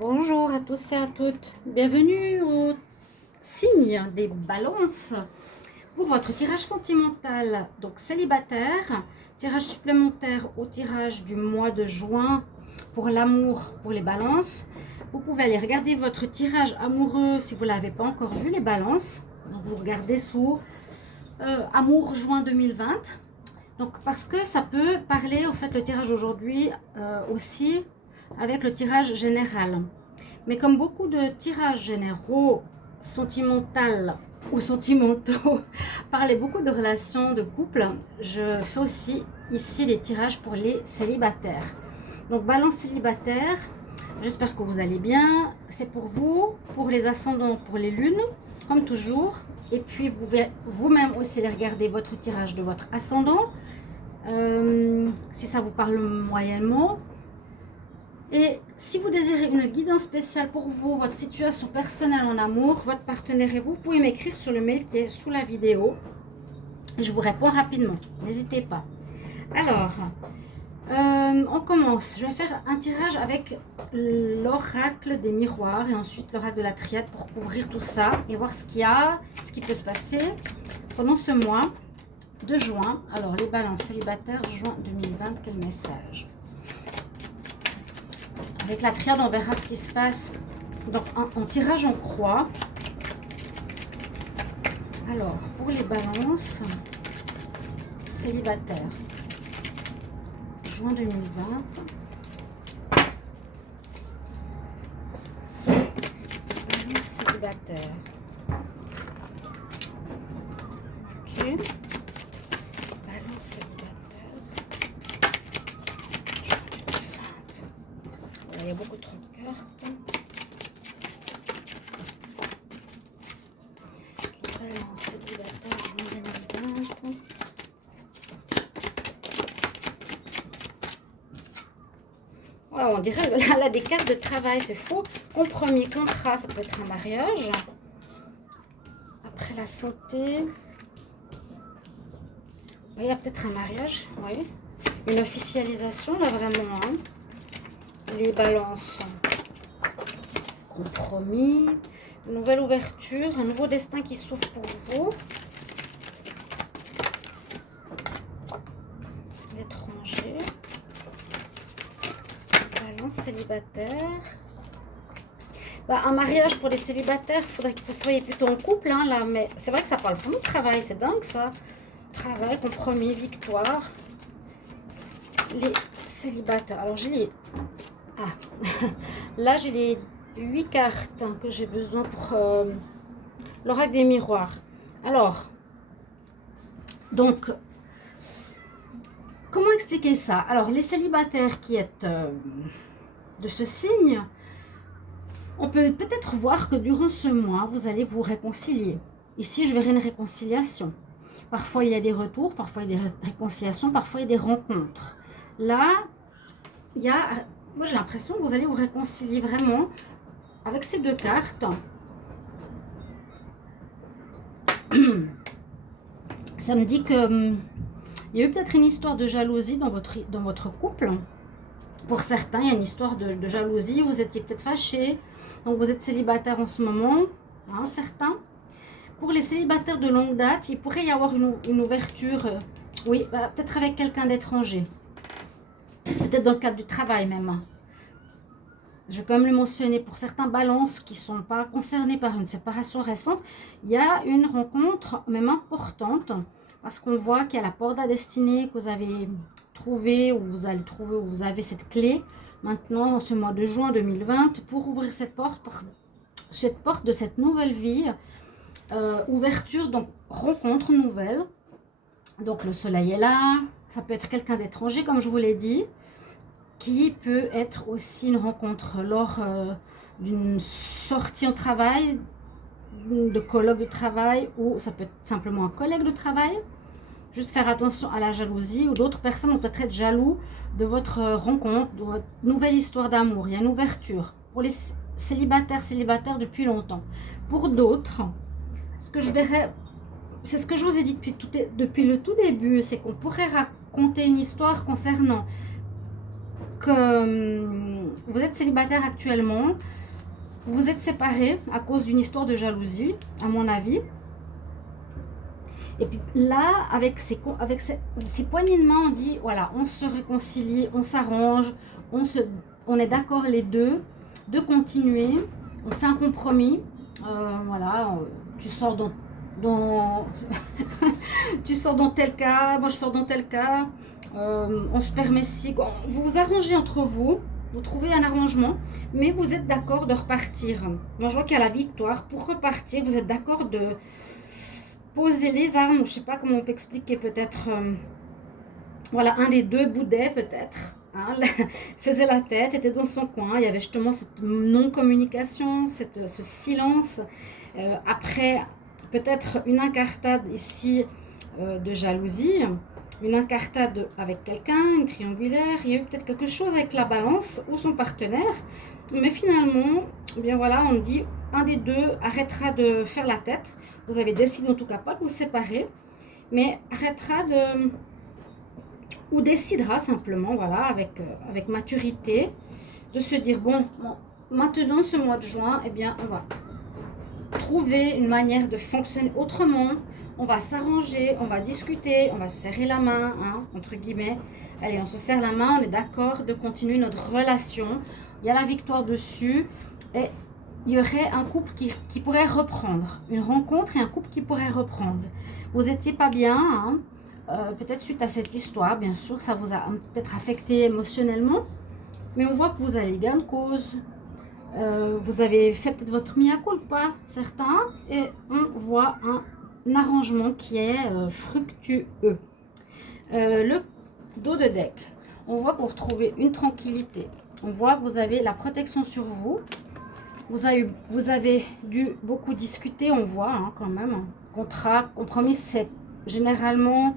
Bonjour à tous et à toutes. Bienvenue au signe des balances pour votre tirage sentimental, donc célibataire, tirage supplémentaire au tirage du mois de juin pour l'amour pour les balances. Vous pouvez aller regarder votre tirage amoureux si vous ne l'avez pas encore vu, les balances. Donc vous regardez sous amour juin 2020. Donc parce que ça peut parler, en fait, le tirage aujourd'hui aussi avec le tirage général. Mais comme beaucoup de tirages généraux, sentimentaux ou sentimentaux, parlaient beaucoup de relations de couple, je fais aussi ici les tirages pour les célibataires. Donc balance célibataire, j'espère que vous allez bien. C'est pour vous, pour les ascendants, pour les lunes, comme toujours. Et puis vous pouvez vous-même aussi aller regarder votre tirage de votre ascendant, si ça vous parle moyennement. Et si vous désirez une guidance spéciale pour vous, votre situation personnelle en amour, votre partenaire et vous pouvez m'écrire sur le mail qui est sous la vidéo. Et je vous réponds rapidement. N'hésitez pas. Alors, on commence. Je vais faire un tirage avec l'oracle des miroirs et ensuite l'oracle de la triade pour couvrir tout ça et voir ce qu'il y a, ce qui peut se passer pendant ce mois de juin. Alors, les balances célibataires, juin 2020, quel message? Avec la triade, on verra ce qui se passe. Donc, en tirage en croix. Alors, pour les balances, célibataires, juin 2020. Balance célibataire. Ok. Balance célibataire. Juin 2020. Voilà, il y a beaucoup trop de cartes. Balance célibataire, juin 2020. Ouais, on dirait là des cartes de travail, c'est fou. Compromis, contrat, ça peut être un mariage. Après la santé, il y a peut-être un mariage, oui. Une officialisation, là vraiment. Hein. Les balances, compromis, une nouvelle ouverture, un nouveau destin qui s'ouvre pour vous. L'étranger. Balance célibataire. Bah, un mariage pour les célibataires, il faudrait que vous soyez plutôt en couple, hein, là, mais c'est vrai que ça parle vraiment de travail, c'est dingue ça. Travail, compromis, victoire. Les célibataires. Alors j'ai les... Ah, là j'ai les 8 cartes que j'ai besoin pour l'oracle des miroirs. Alors, donc, comment expliquer ça? Alors, les célibataires qui êtes de ce signe, on peut peut-être voir que durant ce mois, vous allez vous réconcilier. Ici, je verrai une réconciliation. Parfois, il y a des retours, parfois, il y a des réconciliations, parfois, il y a des rencontres. Là, il y a... Moi, j'ai l'impression que vous allez vous réconcilier vraiment avec ces deux cartes. Ça me dit que il y a eu peut-être une histoire de jalousie dans votre couple. Pour certains, il y a une histoire de jalousie. Vous étiez peut-être fâchés. Donc, vous êtes célibataire en ce moment. Hein, certains. Pour les célibataires de longue date, il pourrait y avoir une ouverture. Oui, bah, peut-être avec quelqu'un d'étranger. Peut-être dans le cadre du travail même. Je vais quand même le mentionner. Pour certains balances qui ne sont pas concernés par une séparation récente, il y a une rencontre même importante. Parce qu'on voit qu'il y a la porte de la destinée que vous avez trouvée, ou vous allez trouver, où vous avez cette clé. Maintenant, en ce mois de juin 2020, pour ouvrir cette porte de cette nouvelle vie. Ouverture, donc rencontre nouvelle. Donc le soleil est là. Ça peut être quelqu'un d'étranger, comme je vous l'ai dit. Qui peut être aussi une rencontre lors d'une sortie au travail, de colloque de travail, ou ça peut être simplement un collègue de travail. Juste faire attention à la jalousie, ou d'autres personnes vont peut-être être jaloux de rencontre, de votre nouvelle histoire d'amour. Il y a une ouverture pour les célibataires depuis longtemps. Pour d'autres, ce que je verrais, c'est ce que je vous ai dit depuis le tout début, c'est qu'on pourrait raconter une histoire concernant que vous êtes célibataire actuellement, vous vous êtes séparés à cause d'une histoire de jalousie, à mon avis. Et puis là, avec ces poignées de main, on dit, voilà, on se réconcilie, on s'arrange, on est d'accord les deux de continuer, on fait un compromis. Voilà, tu sors dans tu sors dans tel cas, moi je sors dans tel cas, on se permet si, vous vous arrangez entre vous, vous trouvez un arrangement, mais vous êtes d'accord de repartir. Moi je vois qu'il y a la victoire, pour repartir, vous êtes d'accord de poser les armes, ou je sais pas comment on peut expliquer, peut-être, voilà, un des deux boudait peut-être, hein, faisait la tête, était dans son coin, il y avait justement cette non-communication, ce silence, après peut-être une incartade ici de jalousie, une incartade avec quelqu'un, une triangulaire, il y a eu peut-être quelque chose avec la balance ou son partenaire, mais finalement, eh bien voilà, on dit un des deux arrêtera de faire la tête, vous avez décidé en tout cas pas de vous séparer, mais arrêtera de, ou décidera simplement, voilà, avec maturité, de se dire, bon, maintenant ce mois de juin, eh bien on va trouver une manière de fonctionner autrement, on va s'arranger, on va discuter, on va se serrer la main, hein, entre guillemets. Allez, on se serre la main, on est d'accord de continuer notre relation. Il y a la victoire dessus et il y aurait un couple qui pourrait reprendre. Une rencontre et un couple qui pourrait reprendre. Vous n'étiez pas bien, hein, peut-être suite à cette histoire, bien sûr, ça vous a peut-être affecté émotionnellement. Mais on voit que vous allez gain de cause. Vous avez fait peut-être votre mea culpa, certains, et on voit un arrangement qui est fructueux. Le dos de deck, on voit que vous retrouvez une tranquillité. On voit que vous avez la protection sur vous. Vous avez dû beaucoup discuter, on voit, hein, quand même. Contrat, compromis, c'est généralement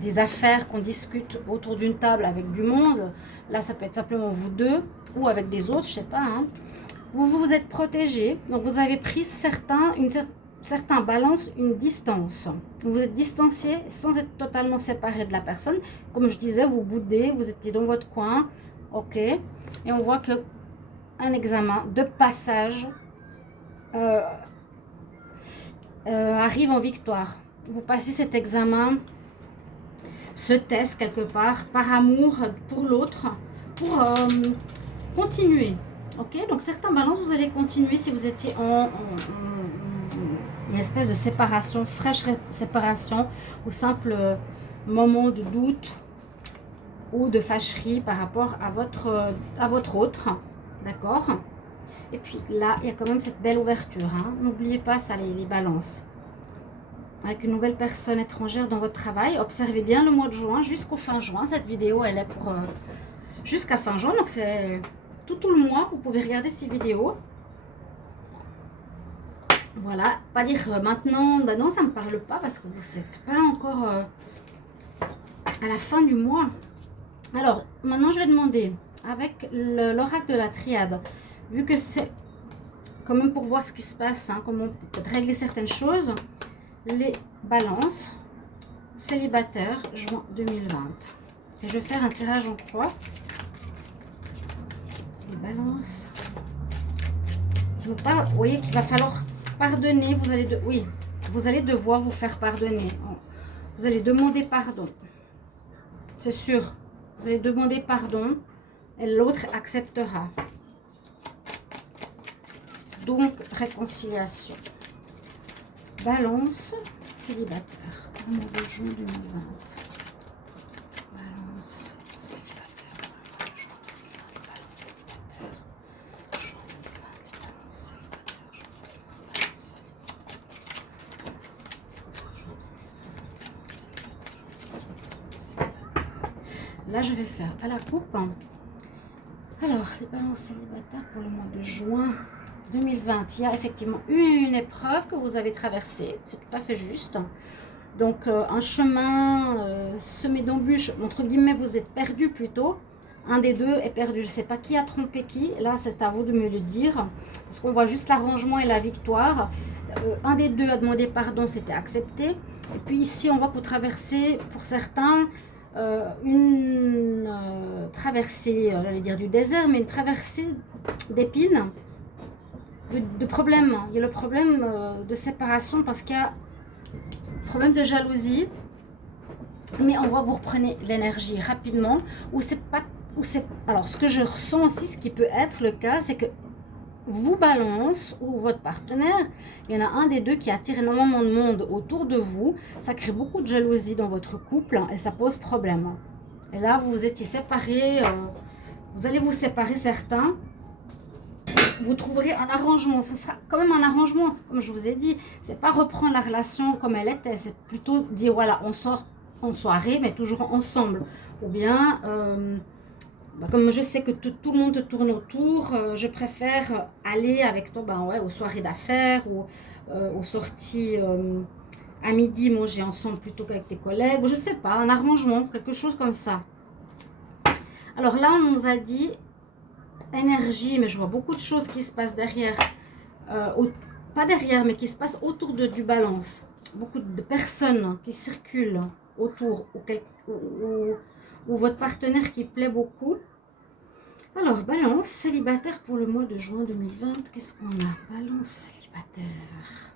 des affaires qu'on discute autour d'une table avec du monde. Là, ça peut être simplement vous deux ou avec des autres, je sais pas. Hein. Vous vous êtes protégé, donc vous avez pris une certaine balance, une distance. Vous vous êtes distancié sans être totalement séparé de la personne. Comme je disais, vous boudez, vous étiez dans votre coin, ok. Et on voit que un examen de passage arrive en victoire. Vous passez cet examen, ce test quelque part, par amour pour l'autre, pour continuer. Ok, donc certains balances, vous allez continuer si vous étiez en une espèce de séparation, fraîche séparation, ou simple moment de doute ou de fâcherie par rapport à votre autre. D'accord? Et puis là, il y a quand même cette belle ouverture. Hein. N'oubliez pas ça, les balances. Avec une nouvelle personne étrangère dans votre travail. Observez bien le mois de juin jusqu'au fin juin. Cette vidéo, elle est pour jusqu'à fin juin. Donc, c'est tout le mois. Vous pouvez regarder ces vidéos. Voilà. Pas dire maintenant, bah non, ça ne me parle pas parce que vous n'êtes pas encore à la fin du mois. Alors, maintenant, je vais demander, avec l'oracle de la triade, vu que c'est quand même pour voir ce qui se passe, hein, comment on peut régler certaines choses, les balances, célibataire, juin 2020. Et je vais faire un tirage en croix. Les balances. Donc, pas, vous voyez qu'il va falloir pardonner. Vous allez devoir vous faire pardonner. Vous allez demander pardon. C'est sûr. Vous allez demander pardon et l'autre acceptera. Donc, réconciliation. Balance, célibataire. Mois de juin 2020. Balance, célibataire. Mois de juin 2020. Balance, célibataire. Juin 2020. Balance, célibataire. Là, je vais faire à la coupe. Alors, les balances célibataires pour le mois de juin 2020. Il y a effectivement une épreuve que vous avez traversée. C'est tout à fait juste. Donc, un chemin semé d'embûches. Entre guillemets, vous êtes perdu plutôt. Un des deux est perdu. Je ne sais pas qui a trompé qui. Là, c'est à vous de me le dire. Parce qu'on voit juste l'arrangement et la victoire. Un des deux a demandé pardon, c'était accepté. Et puis ici, on voit que vous traversez, pour certains, une traversée, j'allais dire du désert, mais une traversée d'épines, de problèmes. Il y a le problème de séparation parce qu'il y a problème de jalousie, mais on voit que vous reprenez l'énergie rapidement, ou c'est pas, ou c'est, alors ce que je ressens aussi, ce qui peut être le cas, c'est que vous balance ou votre partenaire, il y en a un des deux qui attire énormément de monde autour de vous, ça crée beaucoup de jalousie dans votre couple et ça pose problème. Et là, vous étiez séparés, vous allez vous séparer certains, vous trouverez un arrangement, ce sera quand même un arrangement, comme je vous ai dit, c'est pas reprendre la relation comme elle était, c'est plutôt dire voilà, on sort en soirée, mais toujours ensemble, ou bien... comme je sais que tout le monde te tourne autour, je préfère aller avec toi ouais, aux soirées d'affaires ou aux sorties à midi, manger ensemble plutôt qu'avec tes collègues. Je ne sais pas, un arrangement, quelque chose comme ça. Alors là, on nous a dit énergie, mais je vois beaucoup de choses qui se passent derrière. Pas derrière, mais qui se passent autour du balance. Beaucoup de personnes qui circulent autour ou votre partenaire qui plaît beaucoup. Alors, balance célibataire pour le mois de juin 2020. Qu'est-ce qu'on a? Balance célibataire.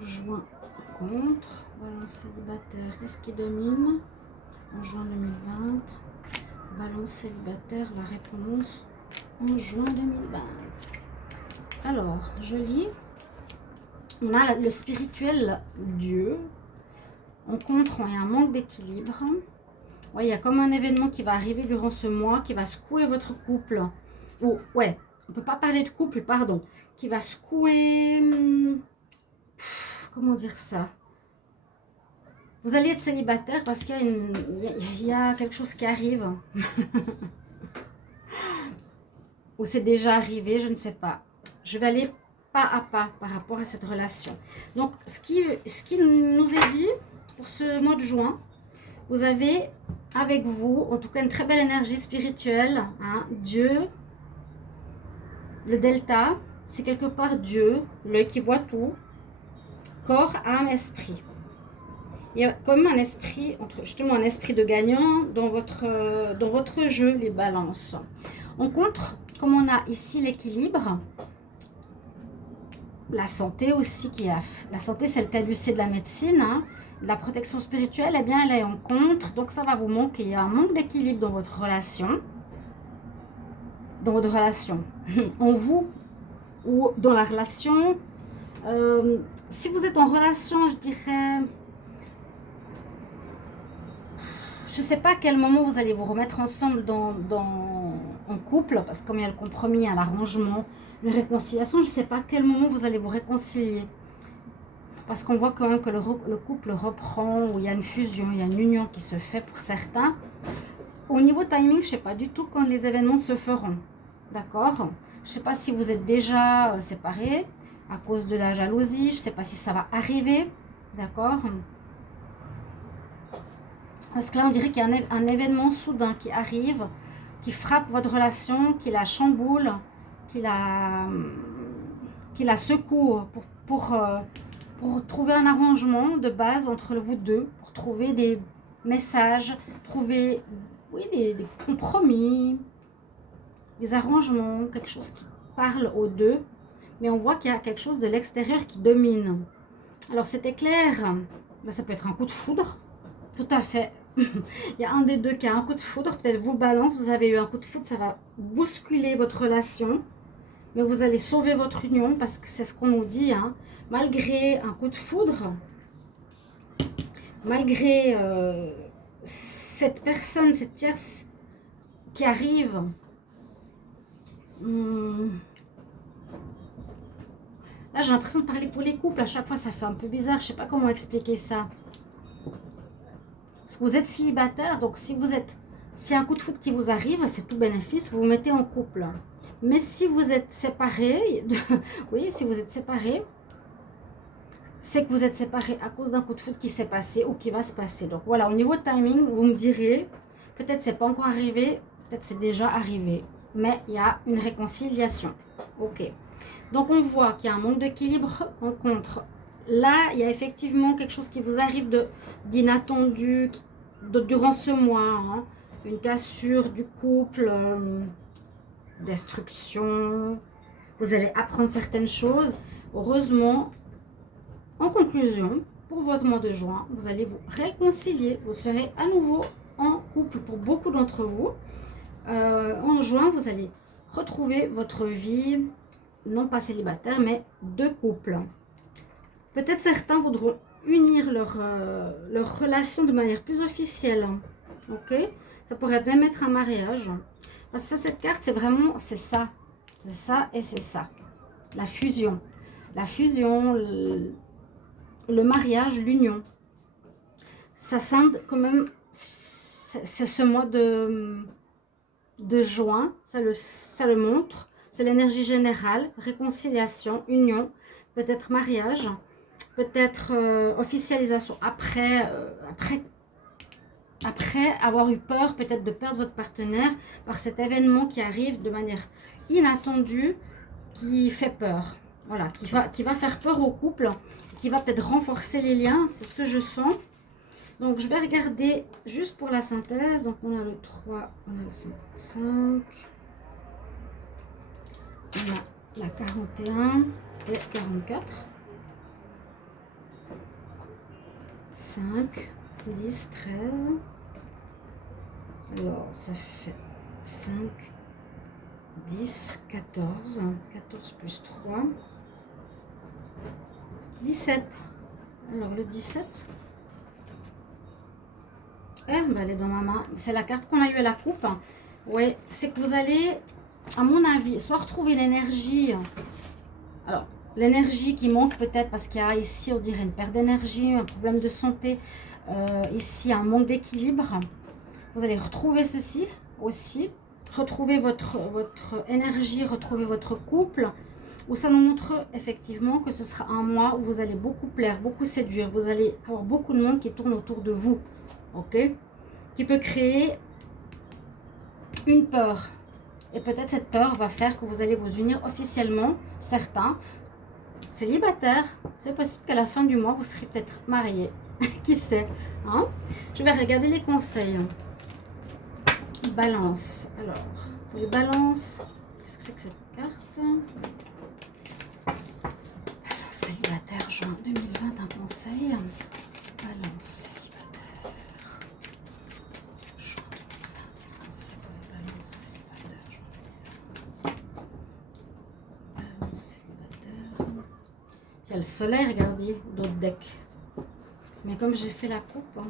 Juin contre. Balance célibataire. Qu'est-ce qui domine en juin 2020? Balance célibataire. La réponse en juin 2020. Alors, je lis. On a le spirituel Dieu. On contre, il y a un manque d'équilibre. Ouais, il y a comme un événement qui va arriver durant ce mois, qui va secouer votre couple. Ou, ouais, on ne peut pas parler de couple, pardon. Qui va secouer... Comment dire ça? Vous allez être célibataire parce qu'il y a quelque chose qui arrive. Ou c'est déjà arrivé, je ne sais pas. Je vais aller pas à pas par rapport à cette relation. Donc, ce qui nous est dit pour ce mois de juin, vous avez avec vous, en tout cas, une très belle énergie spirituelle. Hein, Dieu, le delta, c'est quelque part Dieu, l'œil qui voit tout. Corps, âme, esprit. Il y a comme un esprit, justement un esprit de gagnant dans votre jeu, les balances. En contre, comme on a ici l'équilibre, la santé aussi qui a... La santé, c'est le caducée de la médecine, hein. La protection spirituelle, eh bien, elle est en contre, donc ça va vous manquer. Il y a un manque d'équilibre dans votre relation. Dans votre relation. En vous ou dans la relation. Si vous êtes en relation, je dirais... Je ne sais pas à quel moment vous allez vous remettre ensemble en couple, parce que comme il y a le compromis, il y a l'arrangement, une réconciliation, je ne sais pas à quel moment vous allez vous réconcilier. Parce qu'on voit quand même que le couple reprend, où il y a une fusion, il y a une union qui se fait pour certains. Au niveau timing, je ne sais pas du tout quand les événements se feront. D'accord? Je ne sais pas si vous êtes déjà séparés à cause de la jalousie. Je ne sais pas si ça va arriver. D'accord? Parce que là, on dirait qu'il y a un événement soudain qui arrive, qui frappe votre relation, qui la chamboule, qui la secoue pour trouver un arrangement de base entre vous deux, pour trouver des messages, trouver des compromis, des arrangements, quelque chose qui parle aux deux. Mais on voit qu'il y a quelque chose de l'extérieur qui domine. Alors cet éclair, ça peut être un coup de foudre, tout à fait. Il y a un des deux qui a un coup de foudre, peut-être vous balance, vous avez eu un coup de foudre, ça va bousculer votre relation. Mais vous allez sauver votre union parce que c'est ce qu'on nous dit. Hein. Malgré un coup de foudre, malgré cette personne, cette tierce qui arrive, là j'ai l'impression de parler pour les couples. À chaque fois ça fait un peu bizarre, je ne sais pas comment expliquer ça. Parce que vous êtes célibataire, donc s'il y a un coup de foudre qui vous arrive, c'est tout bénéfice, vous vous mettez en couple. Mais si vous êtes séparés, oui, si vous êtes séparés, c'est que vous êtes séparés à cause d'un coup de foudre qui s'est passé ou qui va se passer. Donc voilà, au niveau timing, vous me direz, peut-être c'est pas encore arrivé, peut-être c'est déjà arrivé, mais il y a une réconciliation. Ok. Donc on voit qu'il y a un manque d'équilibre en contre. Là, il y a effectivement quelque chose qui vous arrive d'inattendu, durant ce mois, hein. Une cassure du couple, destruction. Vous allez apprendre certaines choses. Heureusement, en conclusion, pour votre mois de juin, vous allez vous réconcilier. Vous serez à nouveau en couple pour beaucoup d'entre vous. En juin, vous allez retrouver votre vie, non pas célibataire, mais de couple. Peut-être certains voudront unir leur relation de manière plus officielle. Ok? Ça pourrait même être un mariage. Parce que ça, cette carte, c'est vraiment, c'est ça. C'est ça et c'est ça. La fusion. La fusion, le mariage, l'union. Ça semble quand même, c'est ce mois de juin, ça le montre. C'est l'énergie générale, réconciliation, union, peut-être mariage, peut-être officialisation après avoir eu peur peut-être de perdre votre partenaire par cet événement qui arrive de manière inattendue, qui fait peur. Voilà, qui va faire peur au couple, qui va peut-être renforcer les liens, c'est ce que je sens. Donc je vais regarder juste pour la synthèse. Donc on a le 3, on a le 55, on a la 41 et 44. 5, 10, 13. Alors ça fait 5, 10, 14. 14 plus 3. 17. Alors le 17. Elle est dans ma main. C'est la carte qu'on a eu à la coupe. Oui, c'est que vous allez, à mon avis, soit retrouver l'énergie. Alors, l'énergie qui manque peut-être parce qu'il y a ici, on dirait une perte d'énergie, un problème de santé. Ici, un manque d'équilibre. Vous allez retrouver ceci aussi. Retrouver votre énergie, retrouver votre couple. Où ça nous montre effectivement que ce sera un mois où vous allez beaucoup plaire, beaucoup séduire. Vous allez avoir beaucoup de monde qui tourne autour de vous. Ok, qui peut créer une peur. Et peut-être cette peur va faire que vous allez vous unir officiellement. Certains célibataires, c'est possible qu'à la fin du mois, vous serez peut-être mariés. Qui sait, hein? Je vais regarder les conseils. Balance. Alors, pour les balances, qu'est-ce que c'est que cette carte? Alors, célibataire, juin 2020, un conseil. Balance. Il y a le soleil, regardez, d'autres decks. Mais comme j'ai fait la coupe, hein,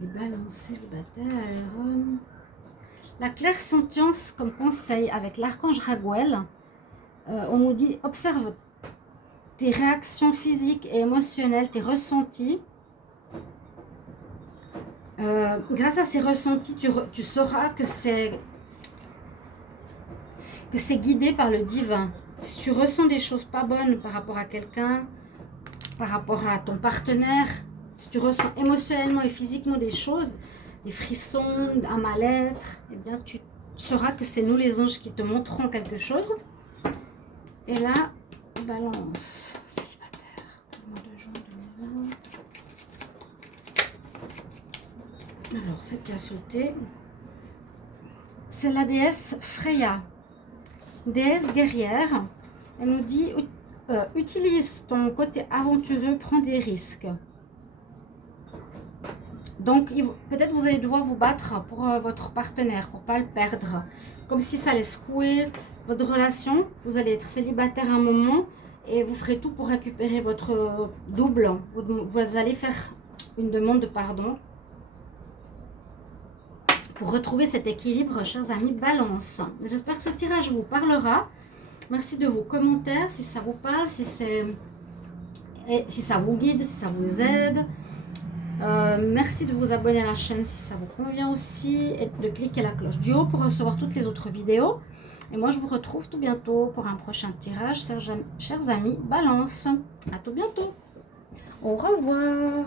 les balances célibataires. La clairsentience comme conseil avec l'archange Raguel. On nous dit, observe tes réactions physiques et émotionnelles, tes ressentis. Grâce à ces ressentis, tu sauras que c'est guidé par le divin. Si tu ressens des choses pas bonnes par rapport à quelqu'un, par rapport à ton partenaire, si tu ressens émotionnellement et physiquement des choses, des frissons, un mal-être, eh bien tu sauras que c'est nous les anges qui te montreront quelque chose. Et là, balance célibataire, le mois de juin 2020. Alors, celle qui a sauté, c'est la déesse Freya. Déesse guerrière, elle nous dit utilise ton côté aventureux, prends des risques. Donc peut-être vous allez devoir vous battre pour votre partenaire, pour ne pas le perdre. Comme si ça allait secouer votre relation. Vous allez être célibataire à un moment et vous ferez tout pour récupérer votre double. Vous allez faire une demande de pardon. Pour retrouver cet équilibre, chers amis, balance. J'espère que ce tirage vous parlera. Merci de vos commentaires, si ça vous parle, si ça vous guide, si ça vous aide. Merci de vous abonner à la chaîne si ça vous convient aussi. Et de cliquer la cloche du haut pour recevoir toutes les autres vidéos. Et moi, je vous retrouve tout bientôt pour un prochain tirage. Chers amis, balance. À tout bientôt. Au revoir.